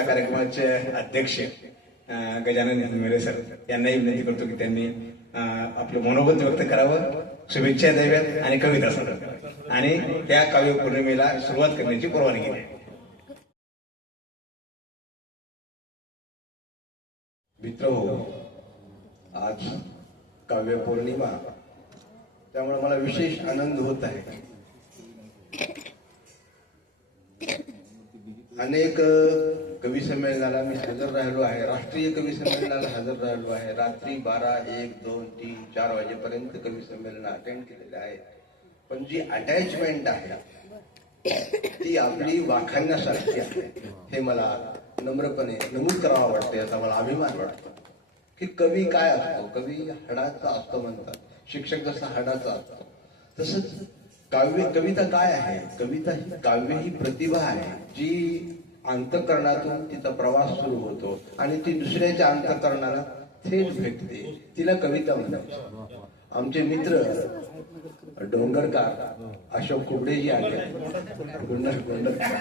या कार्यक्रमाचे अध्यक्ष गजानन मिरे सर यांनाही विनंती करतो की त्यांनी आपलं मनोबत व्यक्त करावं. शुभेच्छा द्याव्यात आणि कविता सांगाव्यात आणि त्या काव्य पौर्णिमेला सुरुवात करण्याची परवानगी द्या. मित्र हो आज काव्य पौर्णिमा त्यामुळे मला विशेष आनंद होत आहे. अनेक कवी संमेलनाला मी हजर राहिलो आहे. राष्ट्रीय कवी संमेलनाला हजर राहिलो आहे. रात्री बारा एक दोन तीन चार वाजेपर्यंत कवी संमेलन अटेंड केलेले आहे पण जी अटॅचमेंट आहे ती आपली वाखाण्यासारखी आहे. हे मला नम्रपणे नमूद करावं वाटतं याचा मला अभिमान वाटतो. की कवी काय असतो? कवी हडाचा असतो म्हणतात. शिक्षक जसा हाडाचा असतो. तसंच काव्य कविता काय आहे? कविता ही काव्य ही प्रतिभा आहे जी अंतकरणातून तिचा प्रवास सुरू होतो आणि ती दुसऱ्याच्या अंतकरणाला थेट भेटते. तिला कविता म्हणायची. आमचे मित्र डोंगरकार अशोक कुबडेजी आले गोंडर गोंडरकार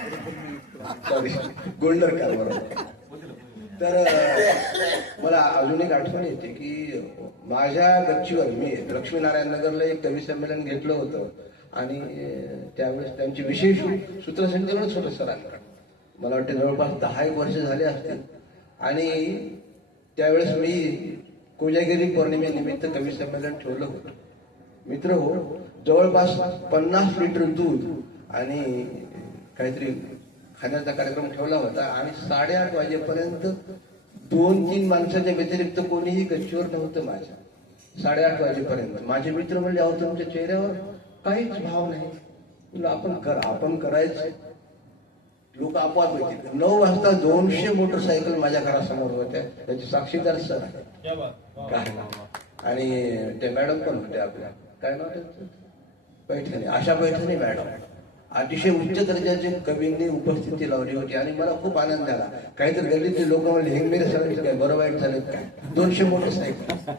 गोंडरकार बरोबर. तर मला अजून एक आठवण येते की माझ्या गच्चीवर मी लक्ष्मीनारायण नगरला एक कवी संमेलन घेतलं होतं आणि त्यावेळेस त्यांची विशेष सूत्रसंचलनच होतं सरांकडे. मला वाटतं जवळपास दहा एक वर्ष झाले असतील. आणि त्यावेळेस मी कोजागिरी पौर्णिमेनिमित्त कवी संमेलन ठेवलं होतं. मित्र हो जवळपास पन्नास लिटर दूध आणि काहीतरी खाण्याचा कार्यक्रम ठेवला होता आणि साडेआठ वाजेपर्यंत दोन तीन माणसाच्या व्यतिरिक्त कोणीही गच्चीवर नव्हतं माझ्या. साडेआठ वाजेपर्यंत. माझे मित्र म्हणले अहो तुमच्या चेहऱ्यावर काहीच भाव नाही. तुला आपण कर आपण करायचं. लोक आपोआप येतील नऊ वाजता दोनशे मोटरसायकल माझ्या घरासमोर होत्या. त्याचे साक्षीदार सर. काय आणि ते मॅडम पण होते आपल्या. काय नाव पैठणी. आशा पैठणी मॅडम. अतिशय उच्च दर्जाचे कवींनी उपस्थिती लावली होती आणि मला खूप आनंद झाला. काहीतरी गल्लीतले लोक म्हणले हे मेरे सर काय बरं वाईट झालं काय? दोनशे मोटरसायकल.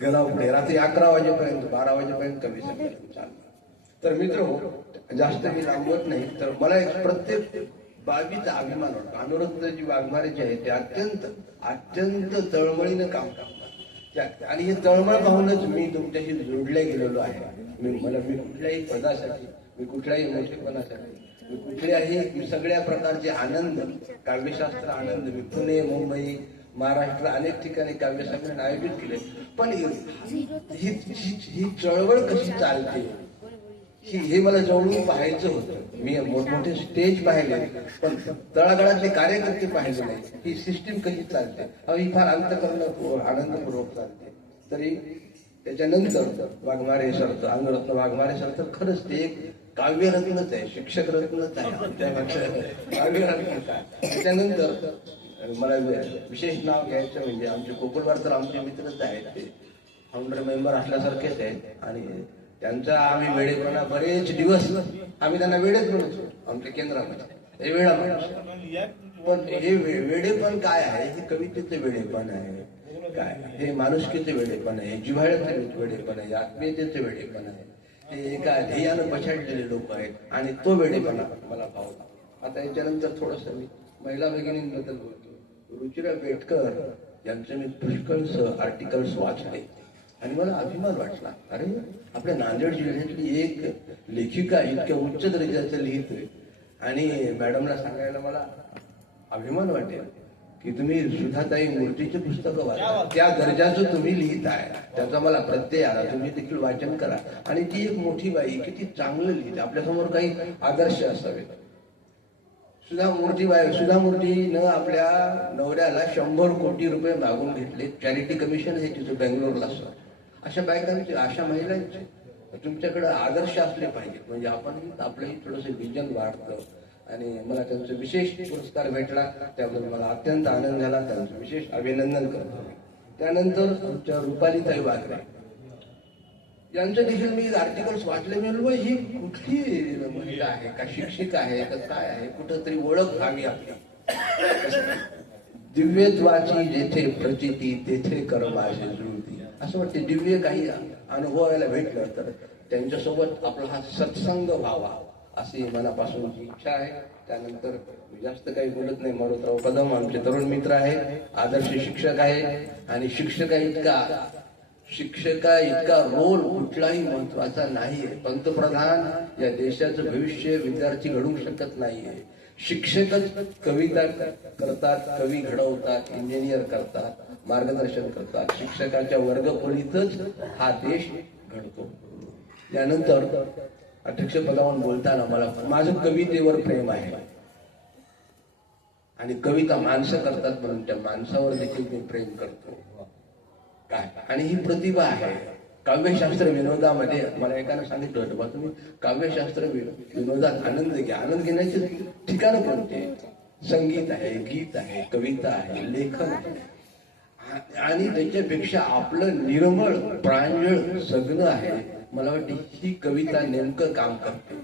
गेला पुढे रात्री अकरा वाजेपर्यंत बारा वाजेपर्यंत कवी संमेलन चाललं. तर मित्र हो जास्त मी लांबवत नाही तर मला एक प्रत्येक बाबीचा अभिमान वाटतो जी वाघमारे जे आहेत ते अत्यंत अत्यंत तळमळीनं काम करतात. त्या- आणि हे तळमळ पाहूनच मी तुमच्याशी जोडले गेलेलो आहे. मी मला मी कुठल्याही पदासाठी मी कुठल्याही मोठेपणासाठी मी कुठल्याही मी सगळ्या प्रकारचे आनंद काव्यशास्त्र आनंद मी पुणे मुंबई महाराष्ट्र अनेक ठिकाणी काव्यशास्त्र आयोजित केले. पण ही ही ही चळवळ कशी चालते? ही हे मला जवळून पाहायचं होतं. मी मोठमोठे स्टेज पाहिले. पण तळागाळातले कार्यकर्ते पाहिले नाही. ही सिस्टीम कशी चालते? अहो, ही फार अंतकरण आनंदपूर्वक चालते. तरी त्याच्यानंतर वाघमारे सर अंगरत्न वाघमारे सर तर खरंच ते एक काव्यरत्नच आहे शिक्षक रत्नच आहे आमच्यापेक्षा काव्यरत्नच आहे. त्याच्यानंतर मला विशेष नाव घ्यायचं म्हणजे आमचे कोकणवार तर आमचे मित्रच आहेत ते. फाउंडर मेंबर असल्यासारखेच आहेत आणि त्यांचा आम्ही वेळेपणा बरेच दिवस आम्ही त्यांना वेळेत म्हणतो आमच्या केंद्रामध्ये. वेळा म्हणतो पण हे वेळेपण वेडेपण काय आहे? हे कवितेचं वेळेपण आहे. काय? हे माणुसकीचं वेळेपण आहे. जिव्हाळ्याचं वेळेपण आहे. आत्मीयतेचं वेडेपण आहे. हे एका ध्येयानं पछाडलेले लोक आहेत. आणि तो वेडेपणा मला पावला आता याच्यानंतर थोडस मी महिला भगिनींबद्दल बोलतो. रुचिरा बेटकर यांचे मी पुष्कळच आर्टिकल्स वाचले. आणि मला अभिमान वाटला. अरे आपल्या नांदेड जिल्ह्यातली एक लेखिका इतक्या उच्च दर्जाचं लिहितोय आणि मॅडमला सांगायला मला अभिमान वाटेल की तुम्ही सुधाताई मूर्तीचे पुस्तकं वाचा. त्या दर्जाचं तुम्ही लिहित आहे. त्याचा मला प्रत्यय आला. तुम्ही देखील वाचन करा. आणि ती एक मोठी बाई किती चांगलं लिहिते आपल्यासमोर काही आदर्श असावेत. सुधा मूर्ती बाई सुधा मूर्तीनं आपल्या नवऱ्याला शंभर कोटी रुपये मागून घेतले. चॅरिटी कमिशन आहे तिथं बेंगलोरला सर. अशा बायकांचे अशा महिलांचे. तुमच्याकडे आदर्श असले पाहिजेत म्हणजे आपण आपलंही थोडंसं विजन वाढतं. आणि मला त्यांचा विशेष पुरस्कार भेटला. त्याबद्दल मला अत्यंत आनंद झाला. त्यांचं विशेष अभिनंदन करतो त्यानंतर त्यानंतर आमच्या रुपालीताई वाघरे. यांचं देखील मी आर्टिकल्स वाचले. मी म्हणलो, ही कुठली महिला आहे? का शिक्षिका आहे? का काय आहे? कुठंतरी ओळख व्हावी आपली. दिव्यत्वाची जेथे प्रचिती तेथे कर्माचे जुळ असं वाटते दिव्य काही अनुभवायला भेटलं तर त्यांच्यासोबत आपला हा सत्संग व्हावा अशी मनापासून इच्छा आहे. त्यानंतर जास्त काही बोलत नाही मारुतराव कदम आमचे तरुण मित्र आहे आदर्श शिक्षक आहे आणि शिक्षका इतका शिक्षका इतका रोल कुठलाही महत्त्वाचा नाहीये. पंतप्रधान या देशाचं भविष्य विद्यार्थी घडवू शकत नाहीये. शिक्षकच कविता करतात कवी घडवतात इंजिनियर करतात. मार्गदर्शन करतात. शिक्षकाच्या वर्गखोलीतच हा देश घडतो. त्यानंतर अध्यक्ष पदावर बोलताना मला माझं कवितेवर प्रेम आहे. आणि कविता माणसं करतात म्हणून त्या माणसावर देखील मी प्रेम करतो. काय? आणि ही प्रतिभा आहे. काव्यशास्त्र विनोदामध्ये मला एकानं सांगितलं होतं बा तुम्ही काव्यशास्त्र विनोदात आनंद घ्या. आनंद घेण्याचे ठिकाण कोणते? संगीत आहे गीत आहे कविता आहे लेखन आहे. आणि त्याच्यापेक्षा आपलं निर्मळ प्रांजळ जगणं आहे. मला वाटते ही कविता नेमकं काम करते.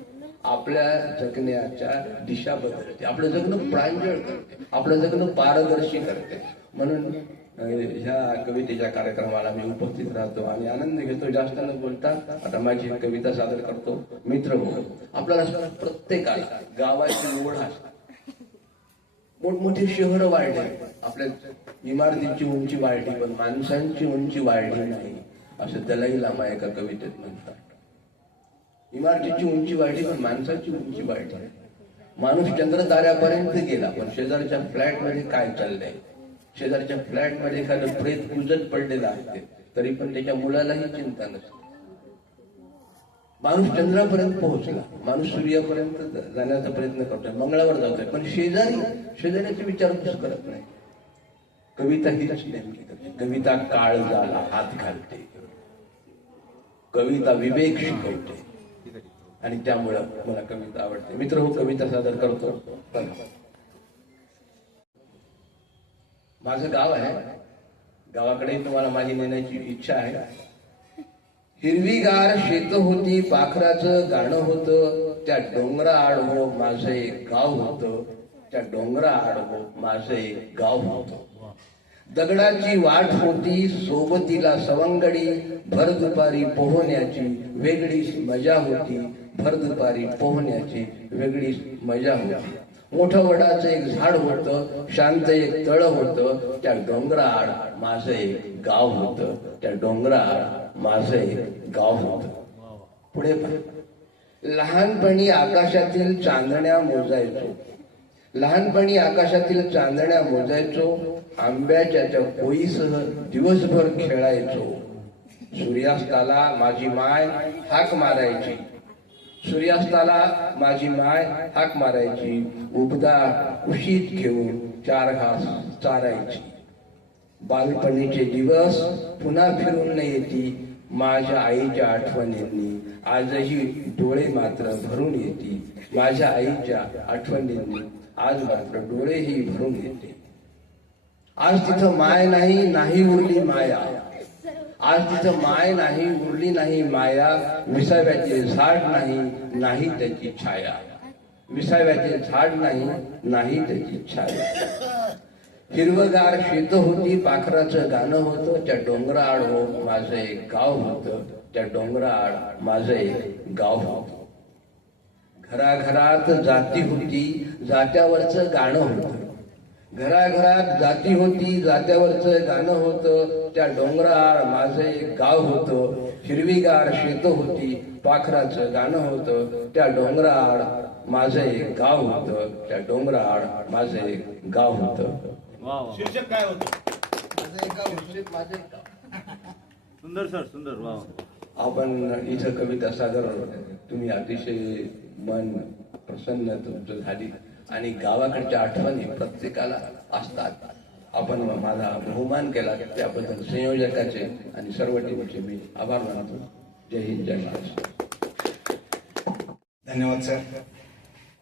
आपल्या जगण्याच्या दिशा बदलते. आपलं जगणं प्रांजळ करते. आपलं जगणं पारदर्शी करते. म्हणून ह्या कवितेच्या कार्यक्रमाला मी उपस्थित राहतो आणि आनंद घेतो. जास्त न बोलता आता माझी कविता सादर करतो. मित्र हो. आपल्याला प्रत्येकाला गावाची ओढ असते. मोठमोठी शहर वाढली? आपल्या इमारतीची उंची वाढली पण माणसांची उंची वाढली नाही असं दलाई लामा एका कवितेत म्हणतात. इमारतीची उंची वाढली पण माणसाची उंची वाढली. माणूस चंद्रताऱ्यापर्यंत गेला पण शेजारच्या फ्लॅटमध्ये काय चाललंय? शेजारच्या फ्लॅटमध्ये एखादं प्रेत कुजत पडलेलं असते तरी पण त्याच्या मुलालाही चिंता नसते. माणूस चंद्रापर्यंत पोहोचला. माणूस सूर्यापर्यंत जाण्याचा प्रयत्न करतोय मंगळावर जातोय. पण शेजारी शेजाऱ्याची विचार करत नाही. कविता हीच नेमकी करते कविता काळ झाला हात घालते. कविता विवेक शिकवते. आणि त्यामुळं मला कविता आवडते. मित्र हो कविता सादर करतो. माझं गाव आहे. गावाकडे तुम्हाला माझी नेण्याची इच्छा आहे. हिरवीगार शेत होती पाखराचं गाणं होतं त्या डोंगरा आड हो माझं एक गाव होतं त्या डोंगरा आड हो माझं एक गाव होतं. दगडाची वाट होती सोबतीला सवंगडी भर दुपारी पोहण्याची वेगळीच मजा होती भर दुपारी पोहण्याची वेगळीच मजा होती. मोठं वडाचं एक झाड होतं शांत एक तळ होतं त्या डोंगराआड माझं एक गाव होतं त्या डोंगराआड माझं एक गाव होत. पुढे लहानपणी आकाशातील चांदण्या मोजायचो. लहानपणी आकाशातील चांदण्या मोजायचो. आंब्याच्या त्या दिवसभर खेळायचो. सूर्यास्ताला माझी माय हाक मारायची. सूर्यास्ताला माझी माय हाक मारायची. उबदा उशीत घेऊन चार घास चारायची. बालपणीचे दिवस पुन्हा फिरून न येती. माझ्या आईच्या आठवणींनी आजही डोळे मात्र भरून येते. माझ्या आईच्या आठवणींनी आज मात्र डोळेही भरून येते. आज तिथं माय नाही नाही उरली माया. आज तिथं माय नाही उरली नाही माया. विसाव्याचे झाड नाही नाही त्याची छाया. विसाव्याचे झाड नाही नाही त्याची छाया. हिरवगार शेत होती पाखराचं गाणं होतं त्या डोंगराआड हो माझं एक गाव होतं. त्या डोंगराआड माझं एक गाव होत. घराघरात जाती होती जात्यावरचं गाणं होतं. घराघरात जाती होती जात्यावरचं गाणं होतं. त्या डोंगराआड माझं एक गाव होतं. हिरवीगार शेत होती पाखराचं गाणं होतं. त्या डोंगराआड माझं एक गाव होतं. त्या डोंगराआड माझं एक गाव होतं. वा वा शीर्षक काय होतं? माझं एक गाव सुंदर सर सुंदर वा वा. आपण इथं कविता सादर तुम्ही अतिशय मन प्रसन्न तुमचं झाली. आणि गावाकडच्या आठवणी प्रत्येकाला असतात. आपण माझा बहुमान केला त्याबद्दल संयोजकाचे आणि सर्व टीमचे मी आभार मानतो. जय हिंद जय महाराष्ट्र. धन्यवाद सर.